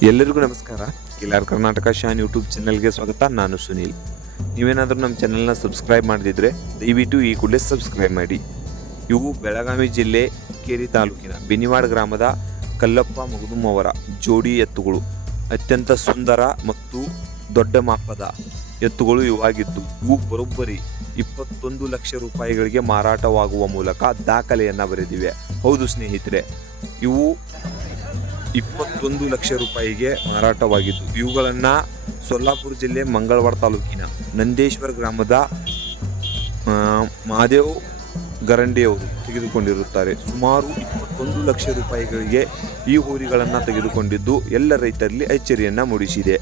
ಎಲ್ಲರಿಗೂ ನಮಸ್ಕಾರ. ಕಿಲಾರ್ ಕರ್ನಾಟಕ ಶಾನ್ ಯೂಟ್ಯೂಬ್ ಚಾನಲ್ಗೆ ಸ್ವಾಗತ. ನಾನು ಸುನೀಲ್. ನೀವೇನಾದರೂ ನಮ್ಮ ಚಾನಲ್ನ ಸಬ್ಸ್ಕ್ರೈಬ್ ಮಾಡದಿದ್ದರೆ ದಯವಿಟ್ಟು ಈ ಕೂಡಲೇ ಸಬ್ಸ್ಕ್ರೈಬ್ ಮಾಡಿ. ಇವು ಬೆಳಗಾವಿ ಜಿಲ್ಲೆ ಕೇರಿ ತಾಲೂಕಿನ ಬೆನಿವಾಡ ಗ್ರಾಮದ ಕಲ್ಲಪ್ಪ ಮಗದುಮ್ ಅವರ ಜೋಡಿ ಎತ್ತುಗಳು. ಅತ್ಯಂತ ಸುಂದರ ಮತ್ತು ದೊಡ್ಡ ಮಾಪದ ಎತ್ತುಗಳು ಇವಾಗಿದ್ದು ಇವು ಬರೋಬ್ಬರಿ 21 ಲಕ್ಷ ರೂಪಾಯಿಗಳಿಗೆ ಮಾರಾಟವಾಗುವ ಮೂಲಕ ದಾಖಲೆಯನ್ನು ಬರೆದಿವೆ. ಹೌದು ಸ್ನೇಹಿತರೆ, ಇವು 21 ಲಕ್ಷ ರೂಪಾಯಿಗೆ ಮಾರಾಟವಾಗಿದ್ದು ಇವುಗಳನ್ನು ಸೊಲ್ಲಾಪುರ ಜಿಲ್ಲೆ ಮಂಗಳವಾರ ತಾಲೂಕಿನ ನಂದೇಶ್ವರ ಗ್ರಾಮದ ಮಹಾದೇವ್ ಗರಂಡೆಯವರು ತೆಗೆದುಕೊಂಡಿರುತ್ತಾರೆ. ಸುಮಾರು 21 ಲಕ್ಷ ರೂಪಾಯಿಗಳಿಗೆ ಈ ಹೋರಿಗಳನ್ನು ತೆಗೆದುಕೊಂಡಿದ್ದು ಎಲ್ಲ ರೈತರಲ್ಲಿ ಅಚ್ಚರಿಯನ್ನು ಮೂಡಿಸಿದೆ.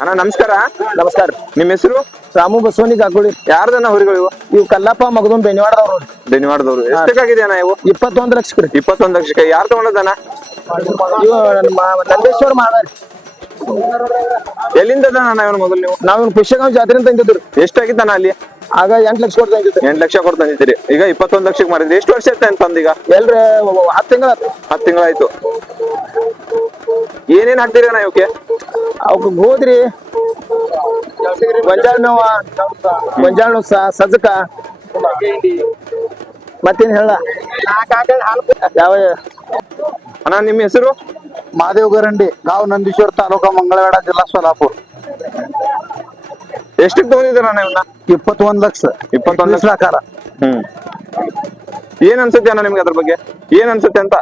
ಅಣ್ಣ ನಮಸ್ಕಾರ. ನಮಸ್ಕಾರ. ನಿಮ್ಮ ಹೆಸರು? ರಾಮು ಬಸವನಿ ಗಾಗೋಳಿ. ಯಾರ್ದನ್ನ ಹೊರಿಗಳು ಇವು? ಇವು ಕಲ್ಲಪ್ಪ ಮಗದುಮ್ ಬೆನಿವಾಡದವ್ರು. ಬೆನಿವಾಡದವ್ರು. ಎಷ್ಟಕ್ಕಾಗಿದೆ ಅಣ್ಣ ಇವು? 21 ಲಕ್ಷ. 21 ಲಕ್ಷಕ್ಕೆ. ಯಾರು ತಗೊಂಡದಣ್ಣ? ಇವು ನಂದೇಶ್ವರ ಮಾದಾರಿ. ಎಲ್ಲಿಂದ ಅಣ್ಣ ಇವನು ಮೊದಲು ನೀವು? ನಾವು ಪುಷ್ಯಗಾಂವ್ ಜಾತ್ರೆ ತಂದಿದ್ರು. ಎಷ್ಟಾಗಿದ್ದಣ್ಣ ಅಲ್ಲಿ? ಆಗ 8 ಲಕ್ಷ ಕೊಟ್ಟು ತಂದಿದ್ರು. 8 ಲಕ್ಷ ಕೊಟ್ಟು ತಂದಿದ್ದೀರಿ. ಈಗ 21 ಲಕ್ಷಕ್ಕೆ ಮಾರಿದ್ರಿ. ಎಷ್ಟು ವರ್ಷ ಆಯ್ತು ಅಂತಂದೀಗ? ಎಲ್ರಿ 10 ತಿಂಗಳಾಯ್ತು. 10 ತಿಂಗಳಾಯ್ತು. ಏನೇನ್ ಹಾಕ್ತೀರಿ ಅಣ್ಣ ಇವಕ್ಕೆ? ಅವಕ್ಕೆ ಗೋದ್ರಿ, ಗೊಂಜಾಳ ನೋವು, ಸಜ್ಜಕ, ಮತ್ತೇನ್ ಹೇಳ ಯಾವ ಅಣ್ಣ ನಿಮ್ಮ ಹೆಸರು? ಮಹಾದೇವ್ ಗರಂಡಿ, ಗಾವ್ ನಂದೀಶ್ವರ ತಾಲೂಕಾ ಮಂಗಳವಾಡ ಜಿಲ್ಲಾ ಸೊಲ್ಲಾಪುರ. ಎಷ್ಟಕ್ಕೆ ತಗೊಂಡಿದ್ದೀರ ಅಣ್ಣ ಇವನ್ನ? 21 ಲಕ್ಷ. 21 ಲಕ್ಷ ಆಕಾರ. ಏನ್ ಅನ್ಸುತ್ತೆ ಅಣ್ಣ ನಿಮ್ಗೆ ಅದ್ರ ಬಗ್ಗೆ? ಏನ್ ಅನ್ಸುತ್ತೆ ಅಂತ?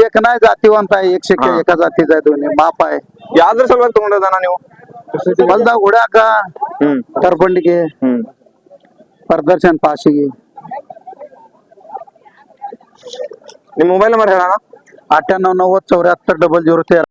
देखना जातीवंत आहे. एक शक्य एका जातीचा आहे. दोन्ही माप आहे. ಯಾವ್ದ್ರ ಸಲುವಾಗಿ ತಗೊಂಡದಣ್ಣ ನೀವು? ಹೊಲ್ದಾಗ ಹೊಡ್ಯಾಕ, ಕರ್ಕೊಂಡಿಗೆ, ಪ್ರದರ್ಶನ ಪಾಸಿಗೆ. ನಿಮ್ಮ ಮೊಬೈಲ್ ನಂಬರ್ ಹೇಳೋಣ. 9890 74 0013.